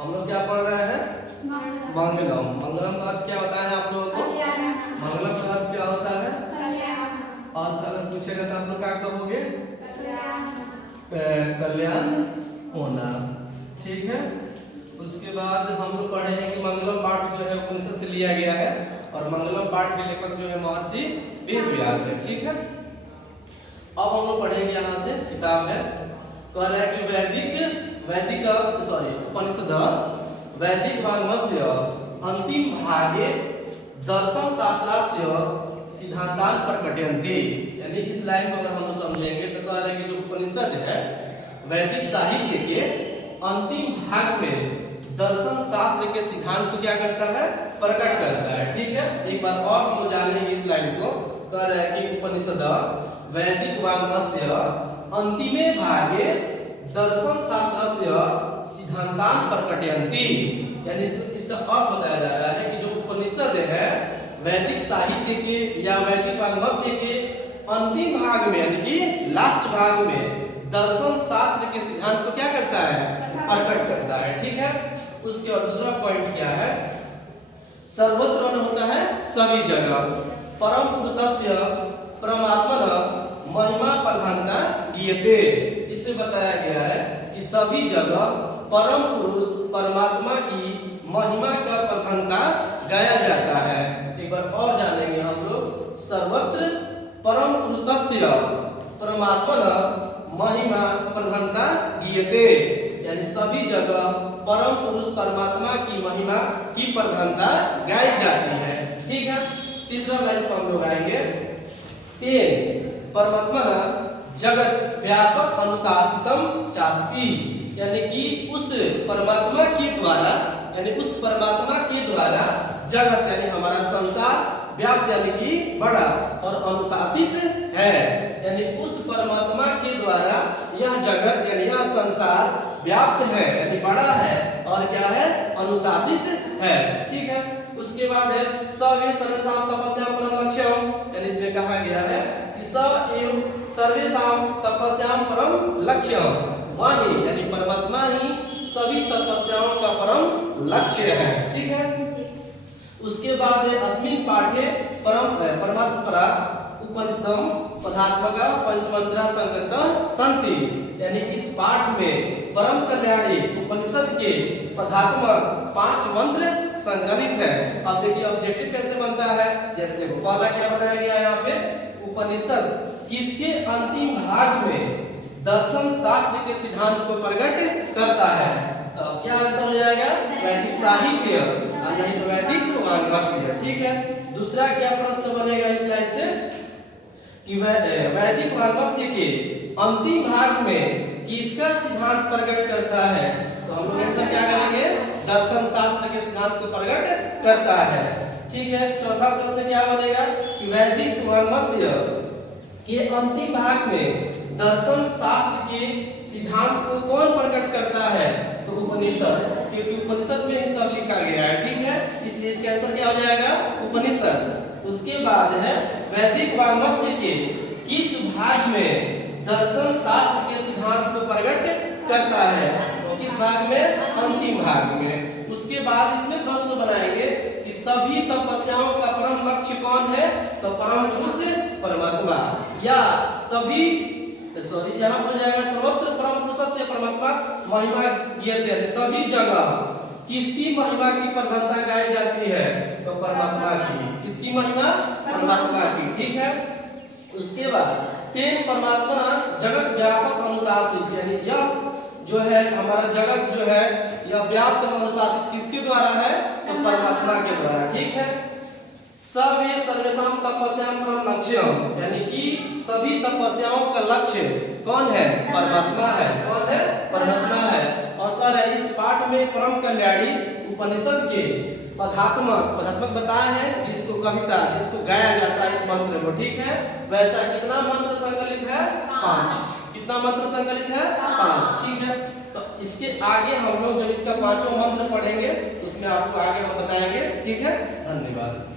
हम लोग क्या पढ़ रहे हैं? मंगलम। मंगलम का अर्थ क्या होता है आप लोगों को? मंगलम का अर्थ क्या होता है? और अगर पूछेगा तो आप लोग क्या कहोगे? कल्याण होना। ठीक है। उसके बाद हम लोग पढ़े हैं कि मंगलम पाठ जो है उपनिषद से लिया गया है और मंगलम पाठ के लेखक जो है महर्षि वेदव्यास है। ठीक है। अब हम लोग पढ़ेंगे यहाँ से किताब है तो आ रहा है कि उपनिषद वैदिक वाङ्मयस्य अंतिम भागे दर्शन शास्त्रस्य सिद्धांतान् प्रकटयन्ति। यानी इस लाइन को अगर हम समझेंगे तो कह रहे हैं कि जो उपनिषद है वैदिक साहित्य के अंतिम भाग में दर्शन शास्त्र के सिद्धांत को क्या करता है? प्रकट करता है। ठीक है। एक बार और हम जानेंगे इस लाइन को। कह रहा है कि उपनिषद वैदिक वाङ्मयस्य अंतिमे भागे दर्शन शास्त्रस्य सिद्धांतान् प्रकटयन्ति। यानी इसका अर्थ बताया जा रहा है कि जो उपनिषद है वैदिक साहित्य के या वैदिक वाङ्मय के अंतिम भाग में यानी कि लास्ट भाग में दर्शन शास्त्र के सिद्धांत को क्या करता है? प्रकट करता है। ठीक है। उसके बाद दूसरा पॉइंट क्या है? सर्वत्र होता है सभी जगह परम पुरुषस्य परमात्मन महिमा प्रधानता गीयते। इसमें बताया गया है कि सभी जगह परम पुरुष परमात्मा की महिमा का प्रधानता गाया जाता है। एक बार और जानेंगे हम लोग। सर्वत्र परम पुरुषस्य परमात्मन महिमा प्रधानता गीयते। यानी सभी जगह परम पुरुष परमात्मा की महिमा की प्रधानता गाई जाती है। ठीक है। तीसरा लाइन को हम लोग आएंगे। तेन परमात्मा जगत व्यापक अनुशासितम चास्ति। यानी कि उस परमात्मा के द्वारा जगत यानी हमारा संसार व्याप्त यानी कि बड़ा और अनुशासित है। यानी उस परमात्मा के द्वारा यह जगत यानी यह संसार व्याप्त है यानी बड़ा है और क्या है? अनुशासित है। ठीक है। उसके बाद है सर्वे सर्वेषां तपस्यां परम लक्ष्यम। यानी इसमें कहा गया है कि सब एवं सर्वेषां तपस्यां परम लक्ष्यम। वही यानी परमात्मा ही सभी तपस्याओं का परम लक्ष्य है। ठीक है। उसके बाद है अस्मिन् पाठे परमात्मरा उपनिषदम पदात्मका पंचमंत्रा संगता संति। यानी इस पाठ में परम कल्याणी उपनिषद के पदात्मक 5 मंत्र संकलित है। अब देखिए ऑब्जेक्टिव कैसे बनता है। जैसे देखो पहला क्या बनाया गया है यहाँ पे? उपनिषद किसके अंतिम भाग में दर्शन शास्त्र के सिद्धांत को प्रकट करता है? तो क्या आंसर हो जाएगा? वैदिक साहित्य और नहीं तो वैदिक वाङ्मय। ठीक है। दूसरा क्या प्रश्न बनेगा इस लाइन से कि वैदिक वाङ्मय के अंतिम भाग में किसका सिद्धांत प्रकट करता है? तो हम लोग आंसर क्या करेंगे? दर्शन शास्त्र के सिद्धांत को प्रकट करता है। ठीक है। चौथा प्रश्न क्या बनेगा कि वैदिक वाङ्मय के अंतिम भाग में दर्शन शास्त्र के सिद्धांत को कौन प्रकट करता है? तो उपनिषद, क्योंकि उपनिषद में ही सब लिखा गया है। ठीक है। इसलिए इसका आंसर क्या हो जाएगा? उपनिषद। उसके बाद है वैदिक वाङ्मय के किस भाग में दर्शन शास्त्र के सिद्धांत को प्रकट करता है? तो किस भाग में? अंतिम भाग में। उसके बाद इसमें प्रश्न बनाएंगे कि सभी तपस्याओं का परम लक्ष्य कौन है? तो परम पुरुष परमात्मा या सभी यहाँ हो जाएगा सर्वत्र परम पुरुषस्य परमात्मा महिमा गीयते। सभी जगह किसकी महिमा की प्रधानता गाई जाती है? तो परमात्मा की। किसकी महिमा? परमात्मा की। ठीक है। उसके बाद तेन परमात्मा जगत व्यापक अनुशासित। यानी यह जो है हमारा जगत जो है यह व्याप्त अनुशासित किसके द्वारा है? तो परमात्मा के द्वारा। ठीक है। सर्वे सर्वेषां तपस्यां परम लक्ष्यम। यानी कि सभी तपस्याओं का लक्ष्य कौन है? परमात्मा है। कौन है? परमात्मा है। और इस पाठ में परम कल्याणी उपनिषद के पदात्मक बताया है जिसको कविता जिसको गाया जाता है इस मंत्र को। ठीक है। वैसा कितना मंत्र संकलित है? 5। कितना मंत्र संकलित है? 5। ठीक है। तो इसके आगे हम लोग जब इसका 5वां मंत्र पढ़ेंगे उसमें आपको आगे हम बताएंगे। ठीक है। धन्यवाद।